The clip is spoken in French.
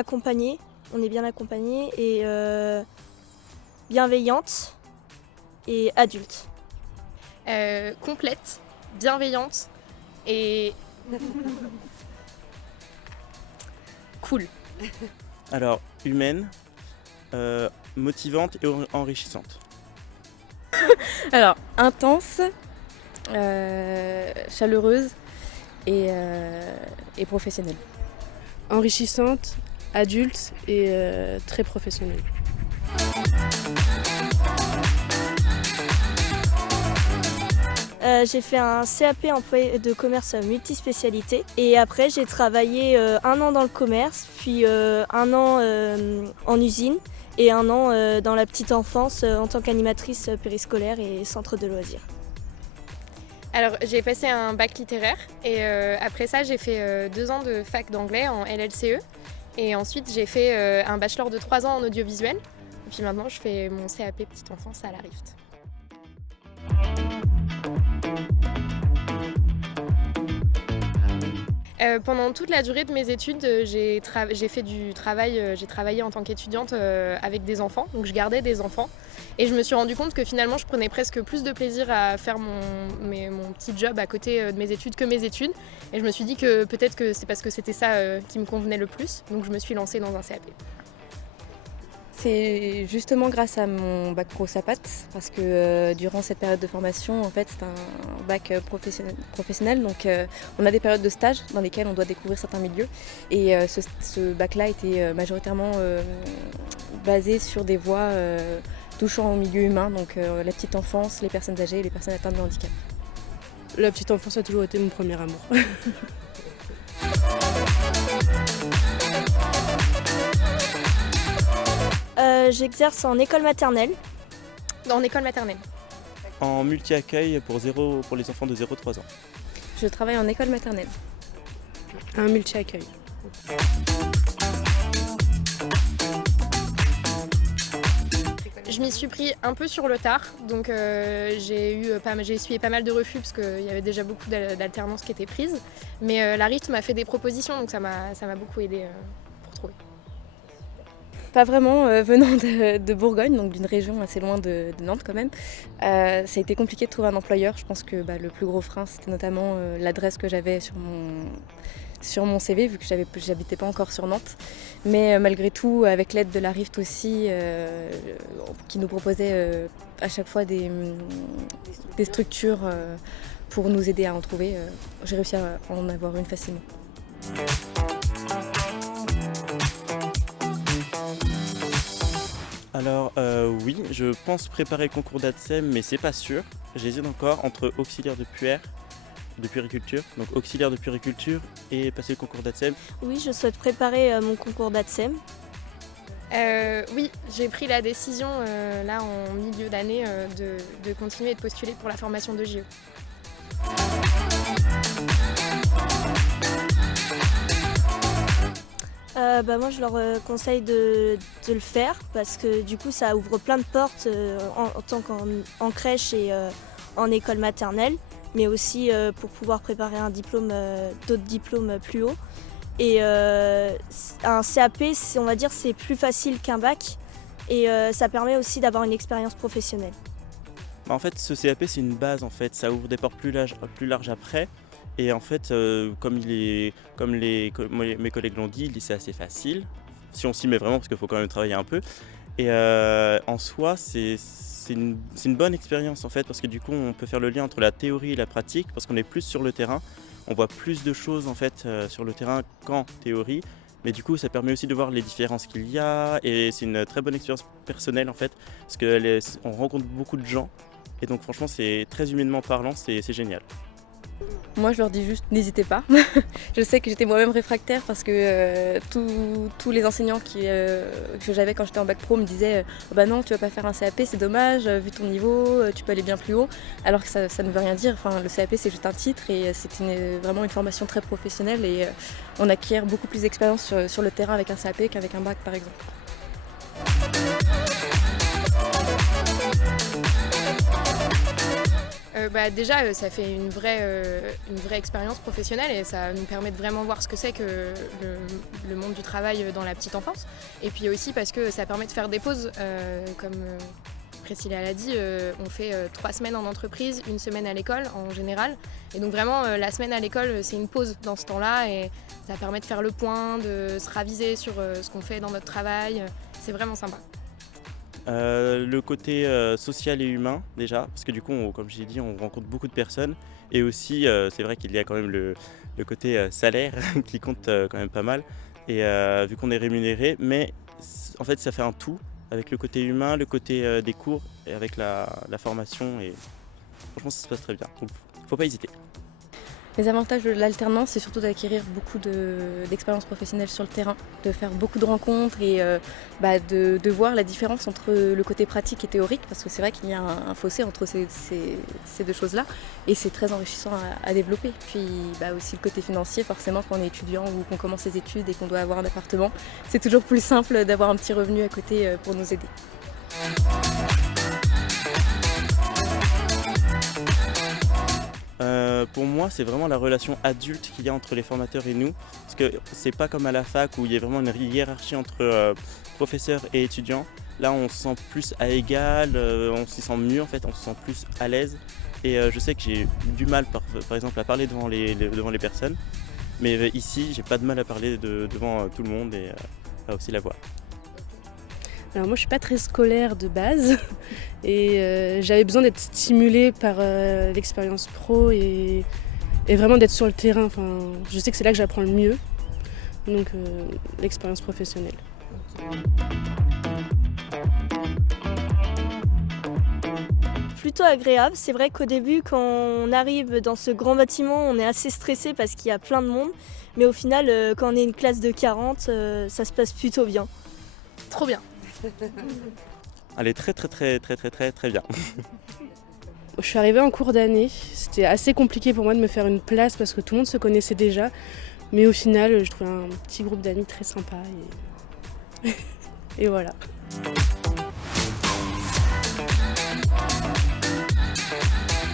accompagnée, on est bien accompagnée et bienveillante et adulte. Complète, bienveillante et cool. Alors, humaine, motivante et enrichissante. Alors, intense, chaleureuse et professionnelle. Enrichissante, adulte et très professionnelle. J'ai fait un CAP employé de commerce multispécialité et après j'ai travaillé 1 an dans le commerce, puis 1 an en usine et 1 an dans la petite enfance en tant qu'animatrice périscolaire et centre de loisirs. Alors j'ai passé un bac littéraire et après ça j'ai fait 2 ans de fac d'anglais en LLCE et ensuite j'ai fait un bachelor de 3 ans en audiovisuel et puis maintenant je fais mon CAP petite enfance à la Rift. Pendant toute la durée de mes études, j'ai travaillé en tant qu'étudiante avec des enfants, donc je gardais des enfants. Et je me suis rendu compte que finalement, je prenais presque plus de plaisir à faire mon petit job à côté de mes études que mes études. Et je me suis dit que peut-être que c'est parce que c'était ça qui me convenait le plus, donc je me suis lancée dans un CAP. C'est justement grâce à mon bac pro SAPAT, parce que durant cette période de formation, en fait, c'est un bac professionnel, donc on a des périodes de stage dans lesquelles on doit découvrir certains milieux. Et ce bac-là était majoritairement basé sur des voies touchant au milieu humain, donc la petite enfance, les personnes âgées et les personnes atteintes de handicap. La petite enfance a toujours été mon premier amour. J'exerce en école maternelle. En école maternelle. En multi-accueil pour les enfants de 0-3 ans. Je travaille en école maternelle. Un multi-accueil. Je m'y suis pris un peu sur le tard, donc j'ai essuyé pas mal de refus parce qu'il y avait déjà beaucoup d'alternances qui étaient prises. Mais la Rift m'a fait des propositions, donc ça m'a beaucoup aidé pour trouver. Pas vraiment, venant de Bourgogne, donc d'une région assez loin de Nantes quand même. Ça a été compliqué de trouver un employeur. Je pense que le plus gros frein, c'était notamment l'adresse que j'avais sur mon CV, vu que j'habitais pas encore sur Nantes. Mais malgré tout, avec l'aide de la Rift aussi, qui nous proposait à chaque fois des structures pour nous aider à en trouver, j'ai réussi à en avoir une facilement. Alors oui, je pense préparer le concours d'ATSEM, mais c'est pas sûr. J'hésite encore entre auxiliaire de puériculture, donc auxiliaire de puériculture et passer le concours d'ATSEM. Oui, je souhaite préparer mon concours d'ATSEM. Oui, j'ai pris la décision là en milieu d'année de continuer et de postuler pour la formation de JO. Moi je leur conseille de le faire parce que du coup ça ouvre plein de portes en tant qu'en crèche et en école maternelle, mais aussi pour pouvoir préparer d'autres diplômes plus haut. Et un CAP, on va dire, c'est plus facile qu'un bac et ça permet aussi d'avoir une expérience professionnelle. En fait, ce CAP c'est une base, en fait, ça ouvre des portes plus larges après. Et en fait, comme mes collègues l'ont dit, c'est assez facile, si on s'y met vraiment, parce qu'il faut quand même travailler un peu. Et en soi, c'est une bonne expérience, en fait, parce que du coup, on peut faire le lien entre la théorie et la pratique, parce qu'on est plus sur le terrain. On voit plus de choses, en fait, sur le terrain qu'en théorie. Mais du coup, ça permet aussi de voir les différences qu'il y a. Et c'est une très bonne expérience personnelle, en fait, parce qu'on rencontre beaucoup de gens. Et donc, franchement, c'est très humainement parlant, c'est génial. Moi, je leur dis juste, n'hésitez pas. Je sais que j'étais moi-même réfractaire parce que tous les enseignants que j'avais quand j'étais en bac pro me disaient « Bah non, tu vas pas faire un CAP, c'est dommage, vu ton niveau, tu peux aller bien plus haut. » Alors que ça ne veut rien dire. Enfin, le CAP, c'est juste un titre et c'est vraiment une formation très professionnelle et on acquiert beaucoup plus d'expérience sur le terrain avec un CAP qu'avec un bac, par exemple. Déjà, ça fait une vraie expérience professionnelle et ça nous permet de vraiment voir ce que c'est que le monde du travail dans la petite enfance. Et puis aussi parce que ça permet de faire des pauses, comme Priscilla l'a dit, on fait 3 semaines en entreprise, 1 semaine à l'école en général. Et donc vraiment, la semaine à l'école, c'est une pause dans ce temps-là et ça permet de faire le point, de se raviser sur ce qu'on fait dans notre travail. C'est vraiment sympa. Le côté social et humain déjà, parce que du coup, comme j'ai dit, on rencontre beaucoup de personnes. Et aussi, c'est vrai qu'il y a quand même le côté salaire qui compte quand même pas mal. Et vu qu'on est rémunéré, mais en fait, ça fait un tout avec le côté humain, le côté des cours et avec la formation. Et franchement, ça se passe très bien. Donc, faut pas hésiter. Les avantages de l'alternance, c'est surtout d'acquérir beaucoup d'expériences professionnelles sur le terrain, de faire beaucoup de rencontres et de voir la différence entre le côté pratique et théorique, parce que c'est vrai qu'il y a un fossé entre ces deux choses-là, et c'est très enrichissant à développer. Puis aussi le côté financier, forcément quand on est étudiant ou qu'on commence ses études et qu'on doit avoir un appartement, c'est toujours plus simple d'avoir un petit revenu à côté pour nous aider. Pour moi, c'est vraiment la relation adulte qu'il y a entre les formateurs et nous. Parce que c'est pas comme à la fac où il y a vraiment une hiérarchie entre professeurs et étudiants. Là, on se sent plus à égal, on s'y sent mieux en fait, on se sent plus à l'aise. Et je sais que j'ai du mal, par exemple, à parler devant les personnes. Mais ici, j'ai pas de mal à parler devant tout le monde et à aussi la voix. Alors moi je suis pas très scolaire de base et j'avais besoin d'être stimulée par l'expérience pro et vraiment d'être sur le terrain. Enfin, je sais que c'est là que j'apprends le mieux, donc l'expérience professionnelle. Plutôt agréable. C'est vrai qu'au début, quand on arrive dans ce grand bâtiment, on est assez stressé parce qu'il y a plein de monde. Mais au final, quand on est une classe de 40, ça se passe plutôt bien. Trop bien. Elle est très bien. Je suis arrivée en cours d'année, c'était assez compliqué pour moi de me faire une place parce que tout le monde se connaissait déjà. Mais au final, je trouvais un petit groupe d'amis très sympa et voilà.